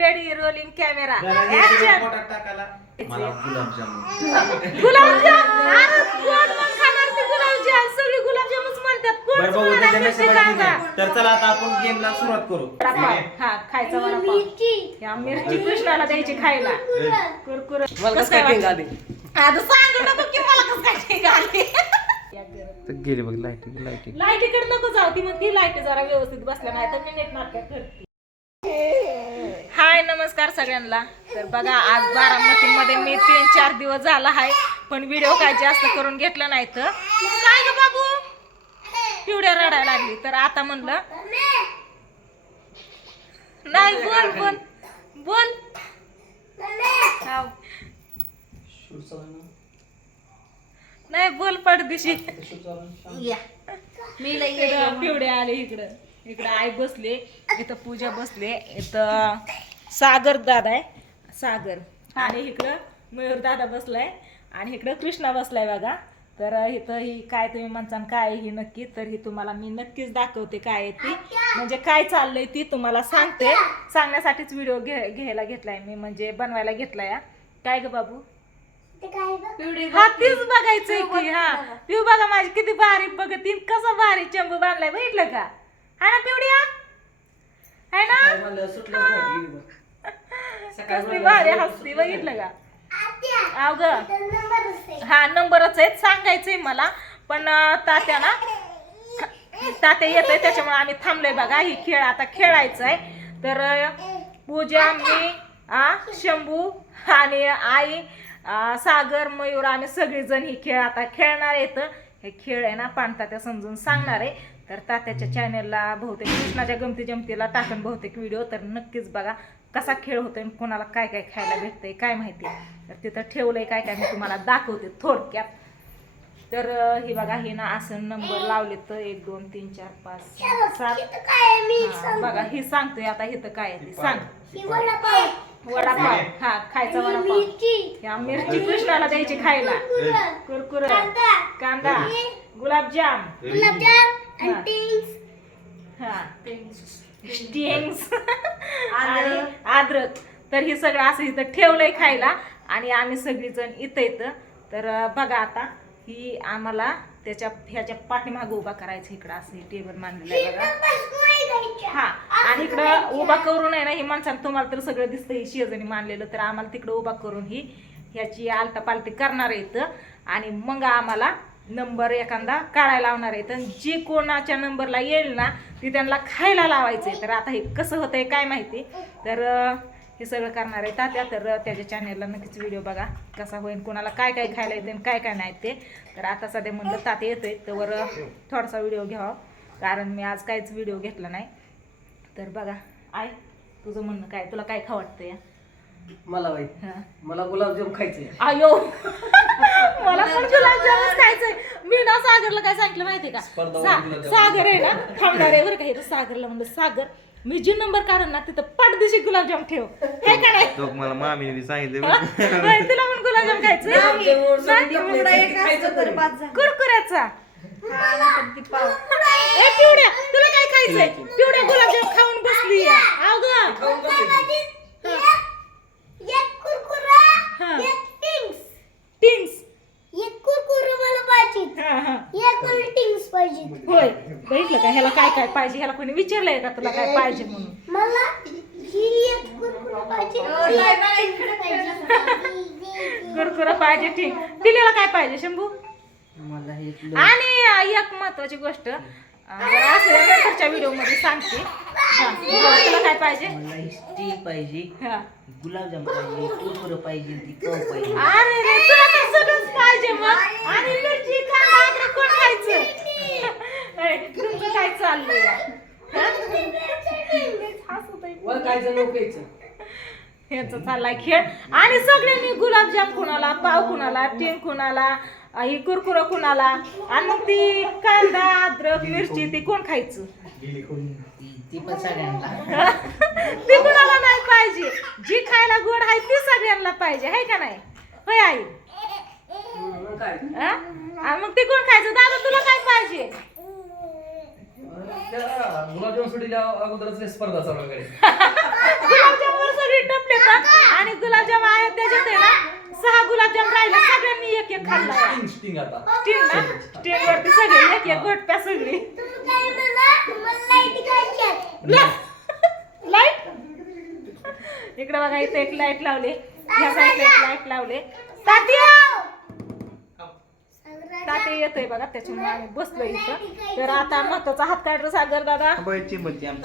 Ready rolling camera जरा सगळं पोटात टाकायला मला गुलाबजामुन. गुलाबजाम. अरे कोण मग खाणार ते गुलाबजाम. सगळी गुलाबजामच म्हणतात. कोण बरं बघू खाणार त्याच्या मिरची नशिबात कांदा? ठीक आहे. तर चला आता आपण गेमला सुरुवात करू. वडापाव हा खायचा वडापाव या मिरची कृष्णाला द्यायची खायला. कुरकुर. कसं काय वाटतं? आता सांगू नको की मला कसं काय ठीक आली. तर गेली बघ लाइट लाइट. लाईटीकडे नको जाऊ ती मग ती लाइट जरा व्यवस्थित बसल्या नाही तर मी नीट नाटक करते. हाय नमस्कार सगळ्यांना. तर बघा आज बारामतीमध्ये मी तीन चार दिवस झाला आहे पण व्हिडिओ काय जास्त करून घेतला नाही तर. काय ग बाबू? पिवड्या रडायला लागली. तर आता म्हणलं नाही बोल बोल बोल. नाही बोल पडदिशी. मी पिवडे आले इकडं. इकडं आई बसले इथं पूजा बसले इथं सागर दादा आहे. सागर. आणि इकडं मयूर दादा बसलाय. आणि इकडं कृष्णा बसलाय बघा. तर इथं ही काय तुम्ही म्हणसान काय आहे ही नक्की? तर ही तुम्हाला मी नक्कीच दाखवते काय आहे ती. म्हणजे काय चाललंय ती तुम्हाला सांगते. सांगण्यासाठीच व्हिडिओ घे घ्यायला घेतलाय मी म्हणजे बनवायला घेतलाय. काय ग बाबू? हा तीच बघायचंय की हा. पिऊ बघा माझी किती भारी बघ तीन कसं भारी चंबू बांधलाय बघितलं का? हा ना पिवड्या? है ना? कसली भारी हसती बघितलं का? हा नंबरच आहेत सांगायचंय मला. पण तात्या ना तात्या येत आहे त्याच्यामुळे आम्ही थांबलोय बघा. ही खेळ आता खेळायचं आहे तर पूजा मी आ शंभू आणि आई आ, सागर मयूर आम्ही सगळेजण ही खेळ आता खेळणार आहेत. हे खेळ आहे ना पाणतात्या समजून सांगणार आहे. तर तात्याच्या चॅनलला बहुतेक कृष्णाच्या गमती जमतीला टाकून बहुतेक व्हिडिओ तर नक्कीच बघा कसा खेळ होतोय आणि कोणाला काय काय खायला भेटतंय काय माहिती तर तिथं ठेवलंय काय काय मी तुम्हाला दाखवते थोडक्यात. तर हे बघा हे ना असं नंबर लावले तर एक दोन तीन चार पाच सात. बघा हे सांगतोय आता इथं काय आहे ते. सांग. वडापाव. हा खायचा वडापाव. या मिरची कृष्णाला द्यायची खायला. कुरकुर. कांदा. गुलाबजाम. हा. स्टिंग्स आणि अद्रक तर हे सगळं असं इथं ठेवलंय खायला. आणि आम्ही सगळीजण इथं येतं तर अं, बघा आता ही आम्हाला त्याच्या ह्याच्या पाठीमागं उभा करायचं इकडं असं हे टेबल मांडलेलं आहे बघा. हा. आणि इकडं उभा करून आहे ना ही माणसानं तुम्हाला तर सगळं दिसतं ही शेजारी मानलेलं तर आम्हाला तिकडं उभा करून ही ह्याची आलता पालटी करणार आहेत आणि मग आम्हाला नंबर एखादा काढायला लावणार आहे तर जी कोणाच्या नंबरला येईल ना ती त्यांना खायला लावायचंय. तर आता हे कसं होतं आहे काय माहिती? तर हे सगळं करणार आहे तात्या. तर त्याच्या चॅनेलला नक्कीच व्हिडिओ बघा. कसा होईल कोणाला काय काय खायला येते आणि काय काय नाही ते. तर आता सध्या म्हणलं तात्या येतोय. तर थोडासा व्हिडिओ घ्यावा. कारण मी आज काहीच व्हिडिओ घेतला नाही. तर बघा. आय तुझं म्हणणं काय? तुला काय खावटतं या मला बाई. हा. मला गुलाबजाम खायचे आयो मला पण गुलाबजामच खायचंय. मी ना सागरला काय सांगितलं माहितीये का? स्पर्धा सा-. सागर आहे ना थांबणार आहे बरं का इथं सागरला म्हणलं सागर मी जी नंबर काढून ना तिथं पाठदिशी गुलाबजाम ठेव. नाही? तो मला मामीने सांगितले होय, तुला पण गुलाबजाम खायचं कुरकुऱ्याचा. ए पिवड्या तुला काय खायचंय? पिवड्या गुलाबजाम खाऊन बसली आव ग हा. टिंग्स. हा हा होय. बघितलं का? ह्याला काय काय पाहिजे? ह्याला कोणी विचारलंय का तुला काय पाहिजे म्हणून? मला ही एक कुरकुरा पाहिजे. कुरकुरा पाहिजे ठीक पिल्याला काय पाहिजे शंभू? मला हे आणि एक महत्वाची गोष्ट. अं, असं नंतरच्या व्हिडिओमध्ये सांगते. हा, तुला काय पाहिजे? मला पाहिजे हा. गुलाबजाम पाहिजे कुरकुर पाहिजे ती कव पाहिजे. अरे रे तुला तर सगळंच पाहिजे मग. आणि मिरची कांदा अद्रक कोण खायचं? ए, तुमचं काय चाललंय? हा? ह्याचा खेळ. आणि सगळ्यांनी गुलाबजाम कुणाला पाव कुणाला टेन कुणाला ही कुरकुर कुणाला? आणि मग ती कांदा अद्रक मिरची ती कोण खायचं? ती ती पण सगळ्यांना. ती कुणाला नाही पाहिजे. जी खायला गोड आहे ती सगळ्यांना पाहिजे. आहे का नाही? होय आई? मग काय? हा? आणि मग ती कोण खायचं? दादा तुला काय पाहिजे? गुलाबजाम सुटीच्या अगोदरच लय स्पर्धा चालू आहे. सगळे टपले आणि गुलाबजाम आहे त्याच्यात आहे ना सहा गुलाबजाम राहिले सगळ्यांनी एक एक खाल्ला. स्टिंग स्टिंग आता. स्टील ना स्टील वरती सगळे एक एक घोट प्या सगळी. तुम्ही काय म्हणा? मला लाइट खायची आहे. लाइट इकडे बघा इथे एक लाइट लावले. ह्या साईडला एक लाइट लावले. तात्या तात्या येतोय बघा त्याच्यामुळे आम्ही बसलो इथं. तर आता महत्त्वाचा हात काढ सागर दादा?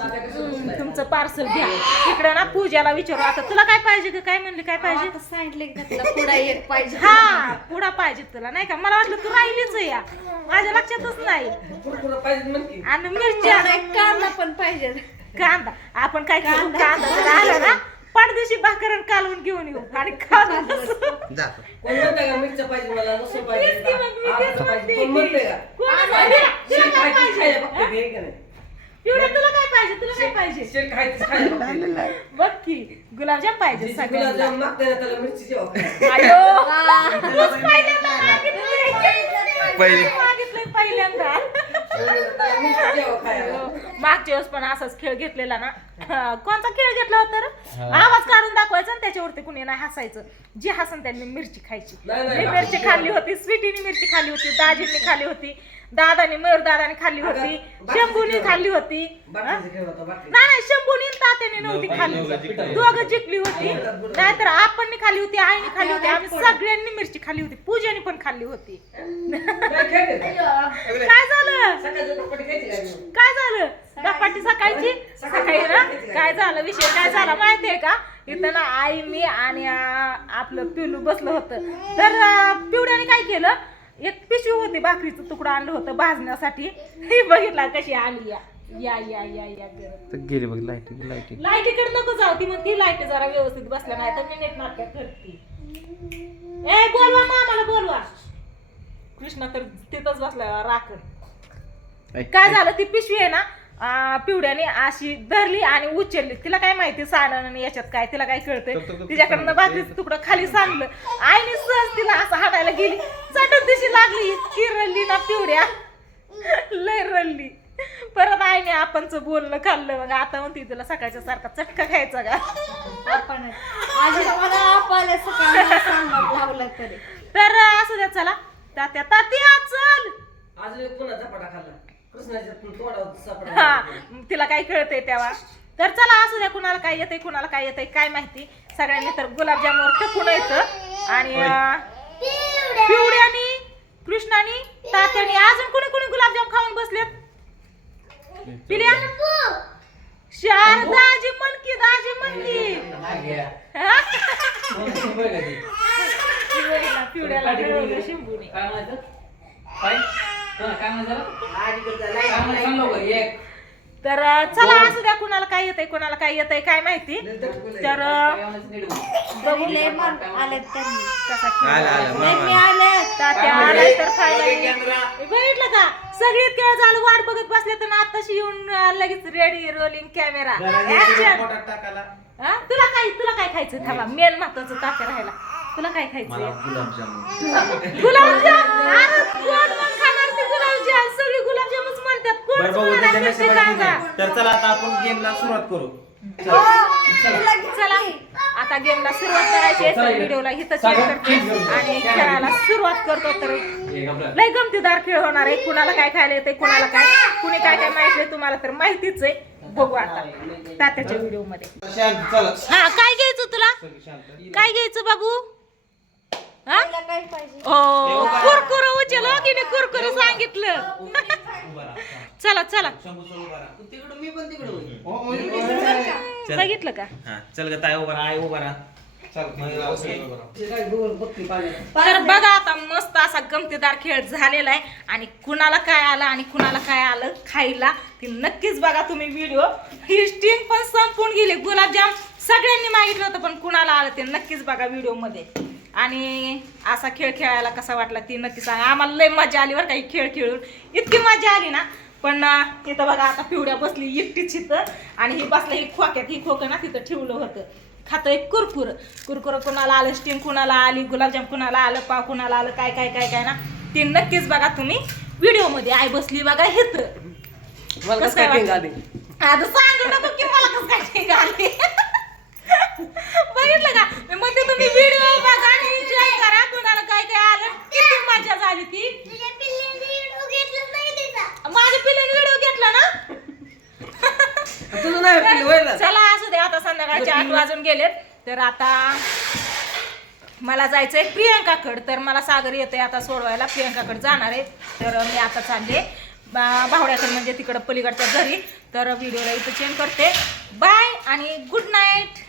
हम्म, तुमचं पार्सल घ्या. इकडे ना पूजाला विचारू. आता तुला काय पाहिजे का काय म्हणली? काय पाहिजे? सांगितले की तुला पुढा एक पाहिजे? हा पुढा पाहिजे तुला. नाही का? मला वाटलं तू राहिलीच आहे या. माझ्या लक्षातच नाही. आणि मिरच्या कांदा पण पाहिजे. कांदा. आपण काय करू? कांदा जर आला ना पाडदेशी भाकरण कालवून घेऊन येऊ आणि कांदा जातो कोण का मिरच्या पाहिजे मला लसूण पाहिजे तेच की मग मी का? तेच आलं पाहिजे. म्हणते कोण म्हणतंय की. का? कोण आज म्हणतंय? पाहिजे. तुला काय शेण खायची पाहिजे? खायला बघते ते, का नाही? पिवळ्या तुला काय पाहिजे तुला काय पाहिजे खायचं. बघ की गुलाबजाम पाहिजे जी सगळ्यांना गुलाबजाम मागते ना त्याला मिरची जेव्हा खायला. अयो तूच पहिल्यांदा मागितलंय. पहिले. मागितलंय पहिल्यांदा त्याला मिरची जेव्हा खायला. मागच्या वेळेस पण असाच खेळ घेतलेला ना कोणता खेळ घेतला होता रे? आवाज काढून त्याच्यावरती कुणी नाही हसायचं. जे हसन त्यांनी मिरची खायची. नाही, नाही, मी मिरची खाल्ली होती स्वीटीने मिरची खाल्ली होती दाजीने खाल्ली होती दादाने मयूर दादाने खाल्ली होती शंभूने खाल्ली होती. हा? खेळ. नाही नाही शंभूने आणि तात्याने नव्हती दोघं- खाल्ली. दोघं जिंकले. दोघं जिंकली होती. नाहीतर आपण खाल्ली होती आईने खाल्ली होती आम्ही सगळ्यांनी मिरची खाल्ली होती. पूजाने पण खाल्ली होती. नाही, खेळ आहे. काय झालं? सकाळचं? काय झालं? धपाटी सकाळची? सकाळी ना? काय? झालं? विषय काय झाला? माहितीये का? इथं ना आई मी आणि आपलं पिलू बसलं होतं. तर पिवड्याने काय केलं? एक पिशवी होती भाकरीचं तुकडं आणलं होतं भाजण्यासाठी. हे बघितला कशी आली या या या या या. गेली बघ लाइट लाइट लाईटीकडे नको जाऊ ती म्हणती लाइट जरा व्यवस्थित बसल्या नाही तर मी नीट नाटक करते ए बोलवा मामाला बोलवा. कृष्णा तर तिथंच बसलाय राखण. काय झालं? ती पिशवी आहे ना पिवड्याने अशी धरली आणि उचलली. तिला काय माहिती आणि याच्यात काय तिला काय कळतंय? तिच्याकडनं भाकरीचं तुकडं खाली सांगलं आईने सहज तिला असं हातायला गेली. चटत दिशी लागली. इतकी रडली ना पिवड्या. लय रडली. परत आईने आपणच बोलणं खाल्लं. मग आता म्हणते तुला सकाळच्या सारखा चटका खायचा का? आपण तरी. तर असू द्या चला. तात्या तात्या चल. आज पुन्हा झपाटा खाल्ला. हा तिला काय कळतंय तेव्हा? तर चला असू द्या कुणाला काय येतंय कुणाला काय येतंय काय माहिती. सगळ्यांनी तर गुलाबजामवर टपून येतं. आणि पिवड्यानी कृष्णानी तात्यानी अजून कुणी कुणी गुलाबजाम खाऊन बसलेत? पिल्या? शारदाजी म्हणकी दाजी म्हणकी पिवड्याला शिंबूने काय म्हणायचं काय हा, काय म्हणायचं आजीकडे जा, काय म्हणायचं सांग लवकर एक. तर चला असू द्या कुणाला काय येतंय कुणाला काय येतंय काय माहिती. तर आले खेळ मी तात्या तर बघितलं का? सगळी खेळ झालं वाट बघत बसले तर आताशी येऊन अं, लगेच रेडी रोलिंग कॅमेरा ऍक्शन तुला काय तुला काय खायचं थांबा मेन महत्वाचं तात्या राहायला. तुला काय मला खायचं गुलाबजामुन. गुलाबजाम अरे कोण मग खाणार ते गुलाबजाम सगळी गुलाबजामच म्हणतात कोण बरं बघू त्याच्या नशिबात कांदा? नाही. तर चला आता आपण गेमला सुरुवात करू. चला. आता गेमला सुरुवात करायची आहे तर व्हिडिओला इथं शेअर करते. आणि खेळायला सुरुवात करतो तर एक आपलं लय गमतीदार खेळ होणार आहे. कुणाला काय खायला येते कुणाला काय? कुणी काय काय माहिती तुम्हाला तर माहितीच आहे. बघू आता. तात्याच्या व्हिडिओमध्ये शांत चला. हा काय घ्यायचं तुला? शांत. काय घ्यायचं बाबू हा तुला काय पाहिजे ओ कुरकुर उचल कुरकुर सांगितलं. चला चला. हो, हो. चल. बघितलं का? हा, चल ग ताई उभा आई उभा. तर बघा आता मस्त असा गमतीदार खेळ झालेला आहे. आणि कुणाला काय आलं आणि कुणाला काय आलं खायला ती नक्कीच बघा तुम्ही व्हिडिओ ही स्टीम पण संपून गेली. गुलाबजाम सगळ्यांनी मागितलं होतं पण कुणाला आलं ते नक्कीच बघा व्हिडिओमध्ये. आणि असा खेळ खेळायला कसा वाटला ती नक्की सांगा. आम्हाला लय मजा आली बरं का ही खेळ खेळून. इतकी मजा आली ना. पण इथं बघा आता पिवड्या बसली एकटीच इथं. आणि ही बसला ही खोक्यात ही खोकं ना तिथं ठेवलं होतं. खातं एक कुरकुर. कुरकुर कुणाला आलं स्टीम कुणाला आली गुलाबजाम कुणाला आलं पाव कुणाला आलं काय काय काय काय ना. ते नक्कीच बघा तुम्ही व्हिडिओमध्ये आई बसली बघा मला कसं काय आता सांगू नको की मला कसं काय आली. बघितलं का? मी म्हणते तुम्ही व्हिडिओ बघा आणि एन्जॉय करा. कुणाला काय काय आलं किती मजा झाली ती. माझ्या पिल्लाने व्हिडिओ घेतला ना? तुझं नाही पिल्लू, होय ना? चला असू दे आता संध्याकाळचे आठ वाजून गेलेत. तर आता मला जायचंय प्रियंकाकड. तर मला सागर येते आता सोडवायला. प्रियंकाकडे जाणार आहे. तर मी आता चालले. बा- भावड्याकडे म्हणजे तिकडं पलीकडच्या घरी. तर व्हिडिओला इथं चेंज करते. बाय आणि गुड नाईट